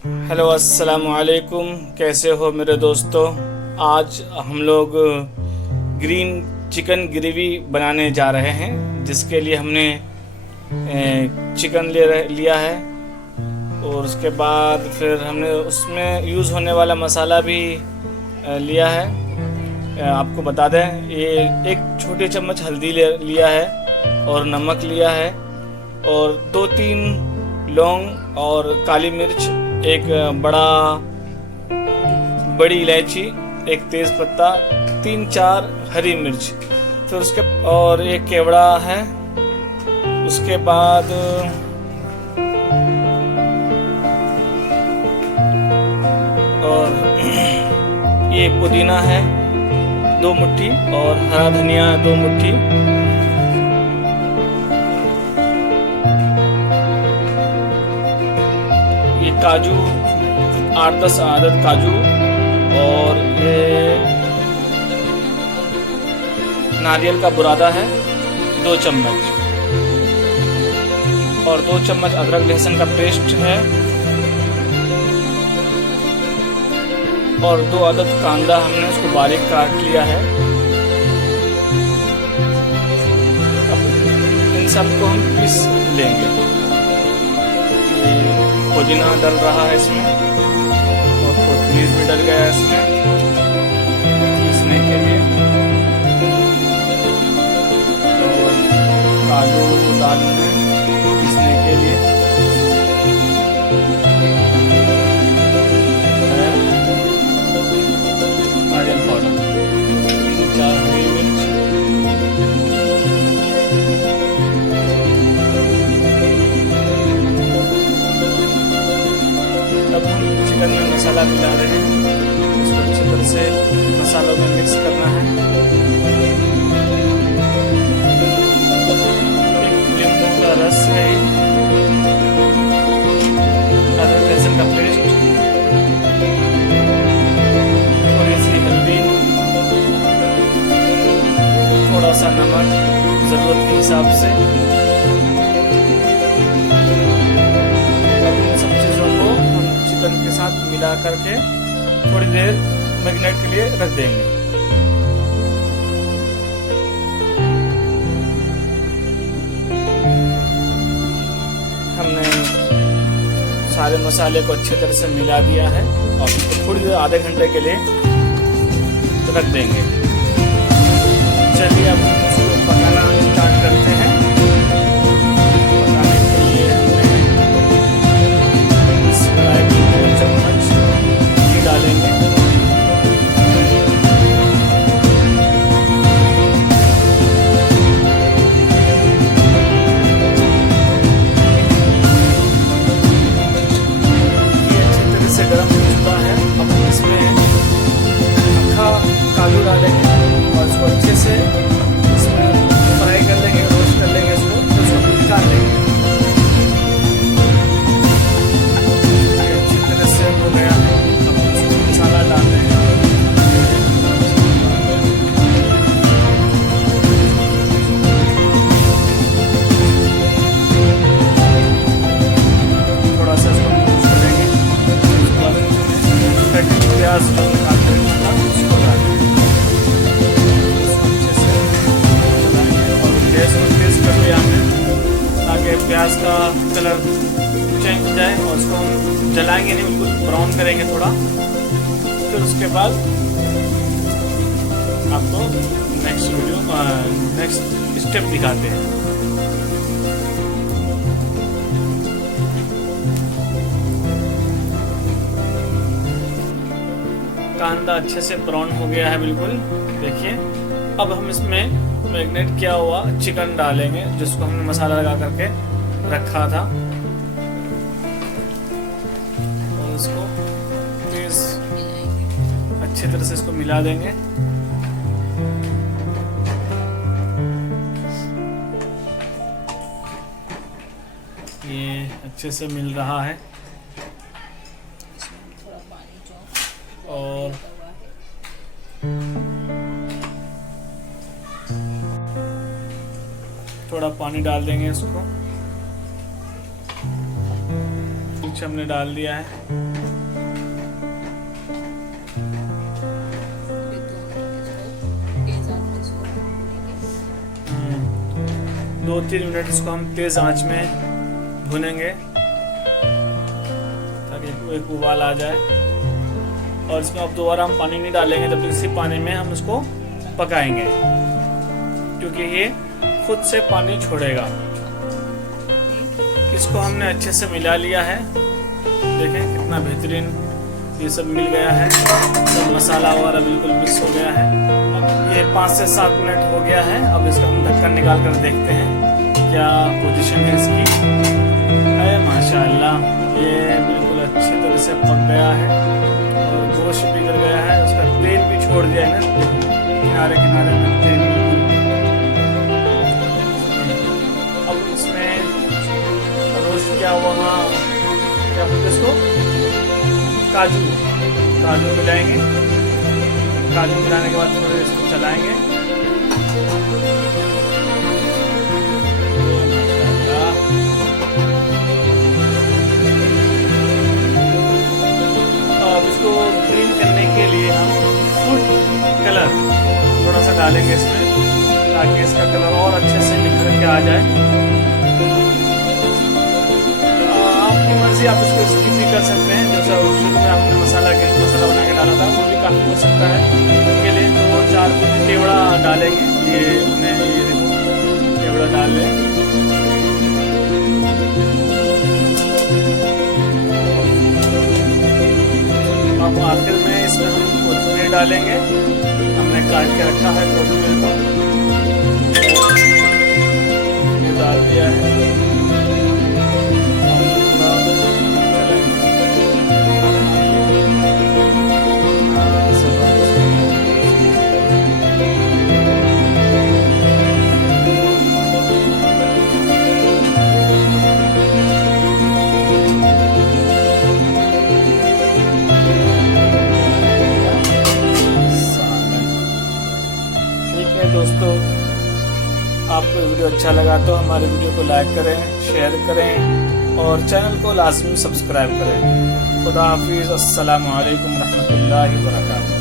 Hello अस्सलाम वालेकुम, कैसे हो मेरे दोस्तों। आज हम लोग ग्रीन चिकन ग्रेवी बनाने जा रहे हैं, जिसके लिए हमने चिकन लिया है। और उसके बाद फिर हमने उसमें यूज़ होने वाला मसाला भी लिया है। आपको बता दें, ये एक छोटे चम्मच हल्दी लिया है और नमक लिया है और 2-3 लौंग और काली मिर्च, एक बड़ी इलायची, एक तेज़ पत्ता, 3-4 हरी मिर्च, फिर उसके और एक केवड़ा है। उसके बाद और ये पुदीना है 2 मुट्ठी और हरा धनिया 2 मुट्ठी। ये काजू 8-10 आदद काजू, और ये नारियल का बुरादा है 2 चम्मच, और 2 चम्मच अदरक लहसुन का पेस्ट है, और 2 अदद कांदा हमने उसको बारीक काट लिया है। अब इन सबको हम पीस लेंगे। पुदीना डल रहा है इसमें और कोथिमीर भी डल गया है इसमें पीसने के लिए। और काजू डाल दें पीसने के लिए। नारियल पाउडर, 4 हरी मिर्च, अब हम चिकन में मसाला मिला रहे हैं। इसको अच्छी तरह से मसालों में मिक्स करना है। एक नींबू का रस है, अदरक लहसुन का पेस्ट, थोड़ी सी हल्दी, थोड़ा सा नमक ज़रूरत के हिसाब से। चिकन के साथ मिला करके थोड़ी देर मैरिनेट के लिए रख देंगे। हमने सारे मसाले को अच्छी तरह से मिला दिया है और इसको थोड़ी देर आधे घंटे के लिए रख देंगे। चलिए अब हम इसको पकाना स्टार्ट करते हैं। डालेंगे ये अच्छी तरह से गर्म हो चुका है। अब हम इसमें अक्खा काजू डालेंगे और इसको अच्छे से इसमें फ्राई कर लेंगे, रोस्ट कर लेंगे इसको, तो इसको निकाल लेंगे। ये अच्छी तरह से हो गया है। मसाला डाल देंगे, थोड़ा सा इसको मिक्स करेंगे। उसके बाद प्याज जो काटे था उसको डाल देंगे, अच्छे से चलाएंगे और गैस को तेज कर लिया हमने ताकि प्याज का कलर चेंज हो जाए। और उसको हम जलाएंगे नहीं, बिल्कुल ब्राउन करेंगे थोड़ा। फिर उसके बाद आपको नेक्स्ट स्टेप दिखाते हैं। कांदा अच्छे से ब्राउन हो गया है बिल्कुल, देखिए। अब हम इसमें मैरिनेट किया हुआ चिकन डालेंगे, जिसको हमने मसाला लगा करके रखा था, और इसको अच्छी तरह से इसको मिला देंगे। ये अच्छे से मिल रहा है और थोड़ा पानी डाल देंगे इसको। मिर्च हमने डाल दिया है। दो 3 मिनट इसको हम तेज आंच में भुनेंगे ताकि एक उबाल आ जाए, और इसमें अब दोबारा हम पानी नहीं डालेंगे, तब इसी पानी में हम इसको पकाएंगे क्योंकि ये खुद से पानी छोड़ेगा। इसको हमने अच्छे से मिला लिया है, देखें कितना बेहतरीन ये सब मिल गया है, सब मसाला वगैरह बिल्कुल मिक्स हो गया है। ये 5 से 7 मिनट हो गया है। अब इसका हम ढक्कन निकाल कर देखते हैं क्या पोजीशन है इसकी। अरे माशाल्लाह, ये बिल्कुल अच्छी तरह से पक गया है और गोश्त भी गिर गया है, उसका तेल भी छोड़ दिया है ना, किनारे किनारे में तेल। अब इसमें रोस्ट किया हुआ क्या बोलते इसको, काजू मिलाएंगे। काजू मिलाने के बाद थोड़े इसको चलाएंगे। अब इसको क्लीन करने के लिए हम फूड कलर थोड़ा सा डालेंगे इसमें ताकि इसका कलर और अच्छे से निखर के आ जाए। आपकी मर्जी, आप इसको स्किप भी कर सकते हैं, जैसा शुरू में आपने मसाला बना के डाला था वो भी काफ़ी हो सकता है। उसके लिए 2-4 टेवड़ा डालेंगे, ये देखो टेवड़ा डाल लें। अब आखिर में इसमें हम कोथिमीर डालेंगे, हमने काट के रखा है कोथिमीर को, ये डाल दिया है। दोस्तों, आपको वीडियो अच्छा लगा तो हमारे वीडियो को लाइक करें, शेयर करें और चैनल को लाजमी सब्सक्राइब करें। खुदा हाफिज़। अस्सलामु अलैकुम रहमतुल्लाहि व बरकातहू।